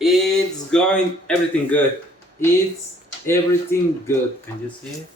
It's going everything good. It's everything good. Can you see it?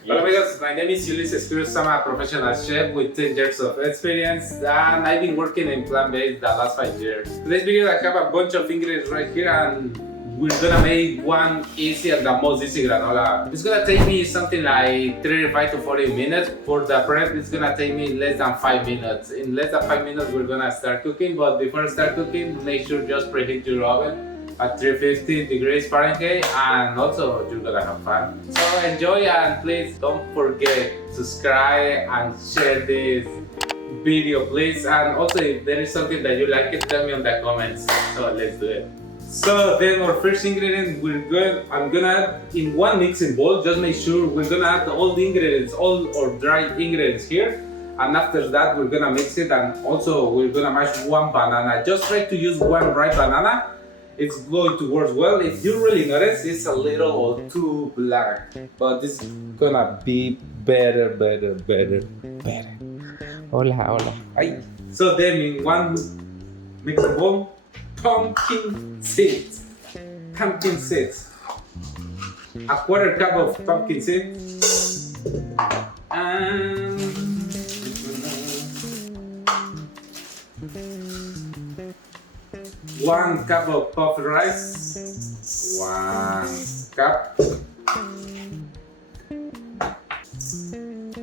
Hello amigos, my name is Ulises Cruz. I'm a professional chef with 10 years of experience and I've been working in plant-based the last 5 years. Today's video I have a bunch of ingredients right here and we're gonna make one easy and the most easy granola. It's gonna take me something like 35 to 40 minutes. For the prep it's gonna take me less than 5 minutes. In less than 5 minutes we're gonna start cooking, but before I start cooking make sure just preheat your oven at 350 degrees Fahrenheit and also you're gonna have fun. So enjoy and please don't forget subscribe and share this video please, and also if there is something that you like it tell me in the comments. So let's do it. So then our first ingredient I'm gonna add in one mixing bowl. Just make sure we're gonna add all the ingredients, all our dry ingredients here, and after that we're gonna mix it, and also we're gonna mash one banana. Just try to use one ripe banana. It's going to work well. If you really notice, it's a little too black, but it's gonna be better. Hola. Ay. So then in one mixing bowl, pumpkin seeds. A quarter cup of pumpkin seeds. And 1 cup of puffed rice, 1 cup.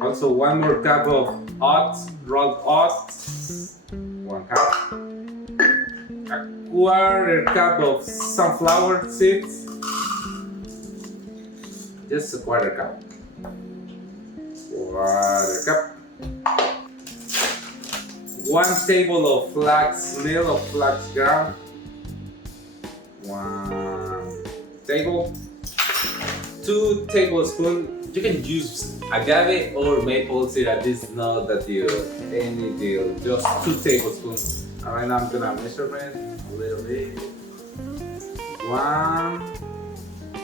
Also 1 more cup of oats, rolled oats, 1 cup. A quarter cup of sunflower seeds, just a quarter cup. Quarter cup. 1 table of flax meal, of flax ground. 1 table. 2 tablespoons. You can use agave or maple syrup. This is not the deal, any deal. Just 2 tablespoons. Alright, now I'm gonna measurement a little bit. 1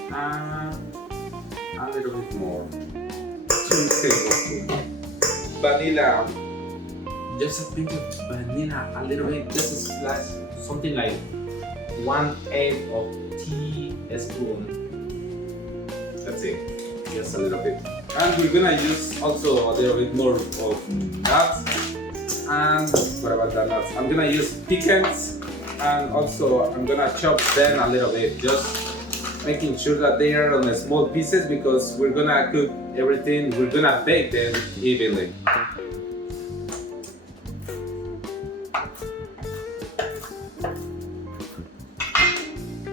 and a little bit more. 2 tablespoons. Vanilla. Just a pinch of vanilla, a little bit, just a splash, something like 1/8 of teaspoon. That's it, just a little bit. And we're gonna use also a little bit more of nuts. And what about the nuts? I'm gonna use pecans, and also I'm gonna chop them a little bit, just making sure that they are on small pieces because we're gonna cook everything, we're gonna bake them evenly.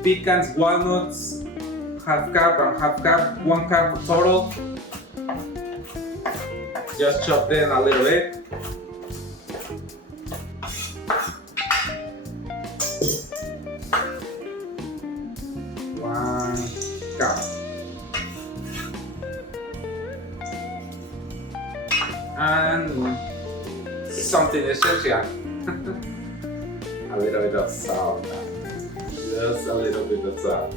Pecans, walnuts, half cup and half cup, 1 cup total. Just chop them a little bit. One cup. And something essential. A little bit of salt. Just a little bit of salt.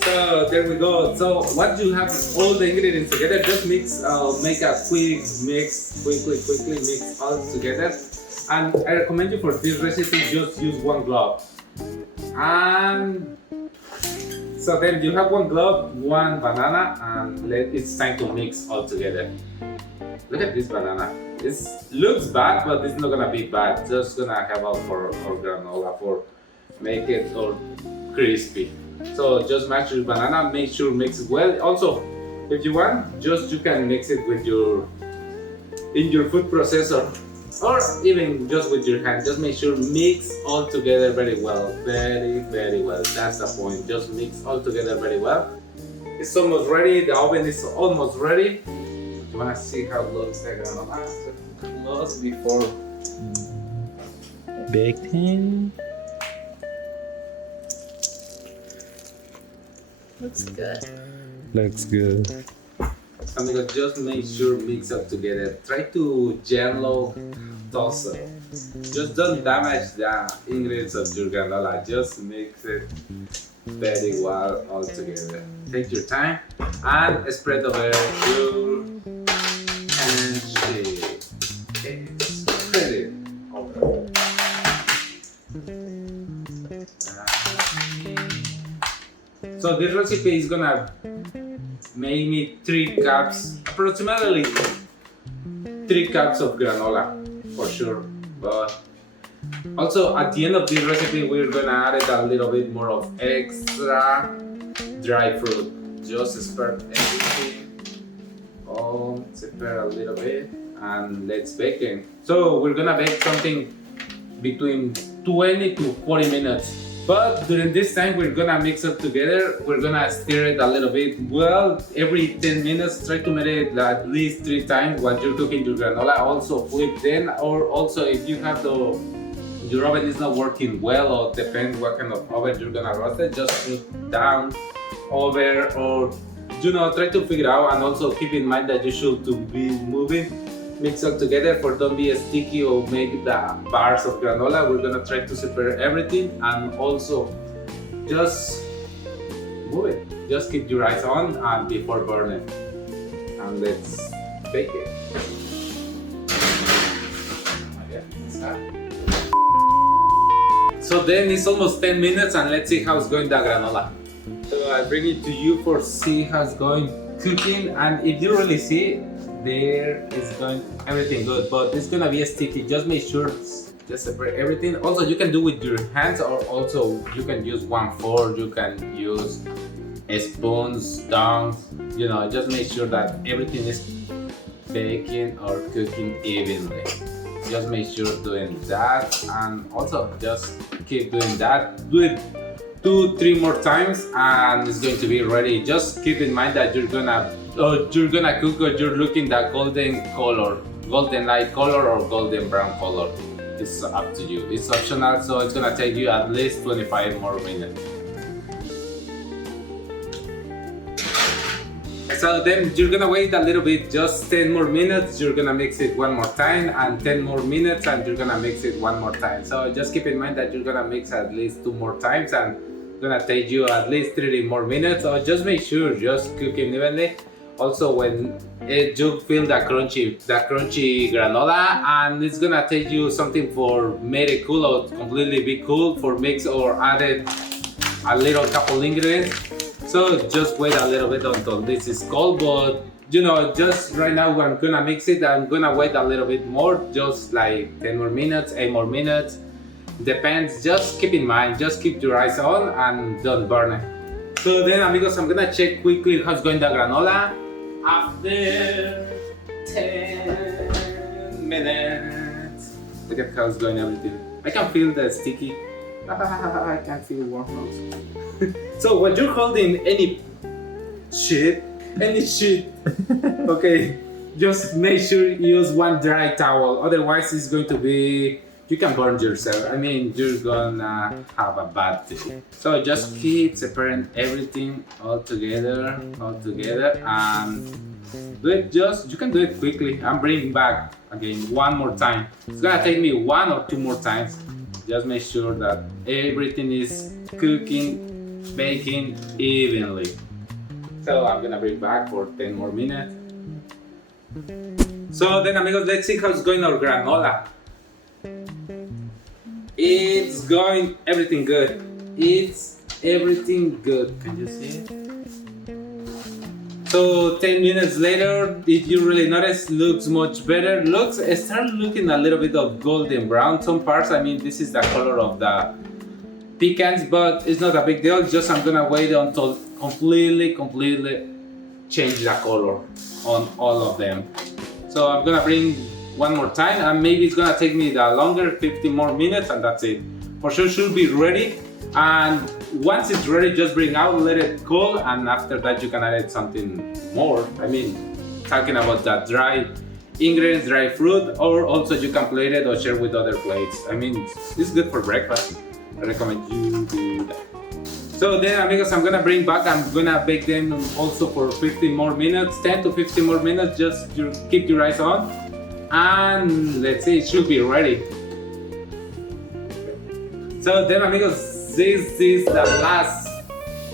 So there we go. So once you have all the ingredients together, just mix, make a quick mix, quickly mix all together. And I recommend you for this recipe just use 1 glove. And so then you have 1 glove, 1 banana, and it's time to mix all together. Look at this banana. It looks bad, but it's not gonna be bad. Just gonna have out for granola, for make it all crispy. So just mash your banana, make sure mix it well. Also, if you want, just you can mix it with in your food processor, or even just with your hand. Just make sure mix all together very well, very well. That's the point. Just mix all together very well. It's almost ready. The oven is almost ready. You wanna see how it looks like granola? Close before baking. Looks good. Looks good. Amigos, just make sure mix up together. Try to gently toss it. Just don't damage the ingredients of your granola. Just mix it very well all together. Take your time and spread over your and shake. Okay, spread it over. So this recipe is gonna make me 3 cups, approximately 3 cups of granola for sure. But also at the end of this recipe, we're gonna add a little bit more of extra dry fruit. Just spread everything. Oh, spread a little bit and let's bake it. So we're gonna bake something between 20 to 40 minutes. But during this time, we're gonna mix it together. We're gonna stir it a little bit. Well, every 10 minutes, try to make it at least 3 times while you're cooking your granola. Also flip then, or also if you have your oven is not working well, or depends what kind of oven you're gonna roast it, just put down, over, or try to figure out. And also keep in mind that you should to be moving. Mix it together for don't be sticky or make the bars of granola. We're gonna try to separate everything and also just move it. Just keep your eyes on and before burning. And let's bake it. Okay, start. So then it's almost 10 minutes and let's see how it's going the granola. So I bring it to you for see how it's going cooking, and if you really see there is going everything good, but it's gonna be sticky. Just make sure just separate everything. Also you can do with your hands, or also you can use one fork, you can use spoons, tongs, just make sure that everything is baking or cooking evenly. Just make sure doing that, and also just keep doing that. Do it 2-3 more times and it's going to be ready. Just keep in mind that you're gonna cook or you're looking that golden color, golden light color or golden brown color. It's up to you. It's optional, so it's gonna take you at least 25 more minutes. So then you're gonna wait a little bit, just 10 more minutes, you're gonna mix it one more time, and 10 more minutes and you're gonna mix it one more time. So just keep in mind that you're gonna mix at least 2 more times and it's gonna take you at least 30 more minutes. So just make sure, just cook it evenly. Also when you feel the crunchy granola, and it's gonna take you something for made it cool or completely be cool for mix or added a little couple ingredients. So just wait a little bit until this is cold, but just right now I'm gonna mix it. I'm gonna wait a little bit more, just like 10 more minutes, 8 more minutes, depends. Just keep in mind, just keep your eyes on and don't burn it. So then amigos, I'm gonna check quickly how's going the granola after 10 minutes. Look at how it's going everything. I can feel the sticky. I can feel warm also. So when you're holding any shit, okay, just make sure you use one dry towel. Otherwise, it's going to be, you can burn yourself. I mean, you're gonna have a bad day. So just keep separating everything all together, and do it. You can do it quickly. I'm bringing back again one more time. It's gonna take me 1 or 2 more times. Just make sure that everything is cooking, baking evenly. So I'm gonna bring back for 10 more minutes. So then amigos, let's see how it's going our granola. It's going everything good. It's everything good. Can you see it? So 10 minutes later, if you really notice, looks much better. Start looking a little bit of golden brown. Some parts, I mean, this is the color of the pecans, but it's not a big deal. Just I'm gonna wait until completely change the color on all of them. So I'm gonna bring one more time, and maybe it's gonna take me the longer 50 more minutes, and that's it. For sure should be ready. And once it's ready, just bring out, let it cool, and after that you can add something more. I mean, talking about that dry ingredients, dry fruit, or also you can plate it or share with other plates. I mean, it's good for breakfast. I recommend you do that. So then amigos, I'm gonna bring back, I'm gonna bake them also for 15 more minutes, 10 to 15 more minutes, just keep your eyes on. And let's see, it should be ready. So then amigos, this is the last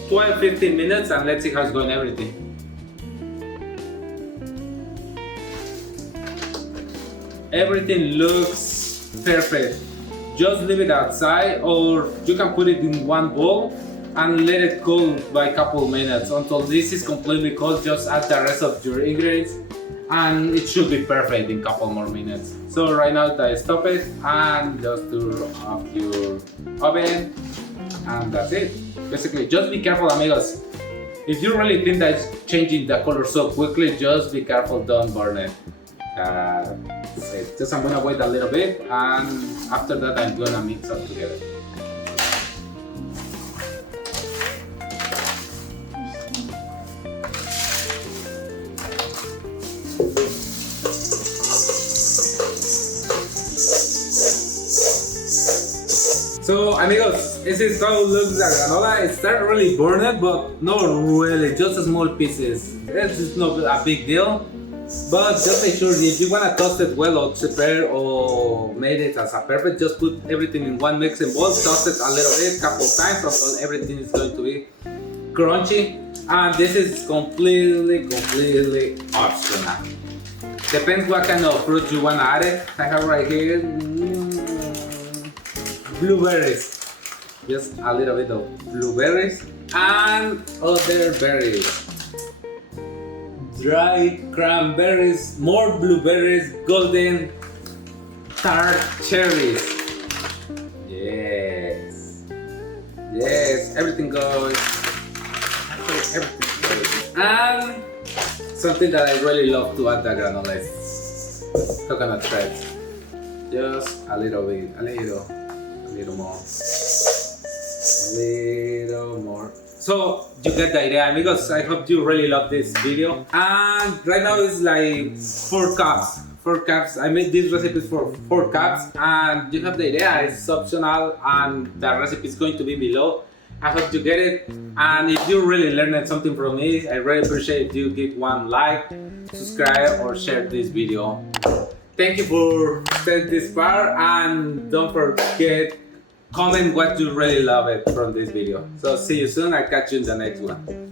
12-15 minutes and let's see how it's going everything. Everything looks perfect. Just leave it outside or you can put it in one bowl and let it cool by a couple minutes until this is completely cold. Just add the rest of your ingredients and it should be perfect in a couple more minutes. So right now I stop it and just turn off your oven and that's it. Basically, just be careful amigos. If you really think that it's changing the color so quickly, just be careful, don't burn it. That's it. Just I'm gonna wait a little bit and after that I'm gonna mix up together. So amigos, this is how it looks the granola. It's not really burned, but not really, just small pieces. It's just not a big deal. But just make sure if you wanna toast it well or prepare or made it as a perfect, just put everything in one mixing bowl, toast it a little bit, couple times until everything is going to be crunchy. And this is completely optional. Depends what kind of fruit you wanna add it. I have right here blueberries. Just a little bit of blueberries and other berries. Dry cranberries, more blueberries, golden tart cherries. Yes, everything goes. Everything goes. And something that I really love to add the granola is coconut shreds. Just a little bit, a little more. So you get the idea amigos, I hope you really love this video. And right now it's like 4 cups. I made these recipes for 4 cups and you have the idea, it's optional and the recipe is going to be below. I hope you get it and if you really learned something from me, I really appreciate if you give one like, subscribe or share this video. Thank you for staying this far and don't forget comment what you really love it from this video. So see you soon, I'll catch you in the next one.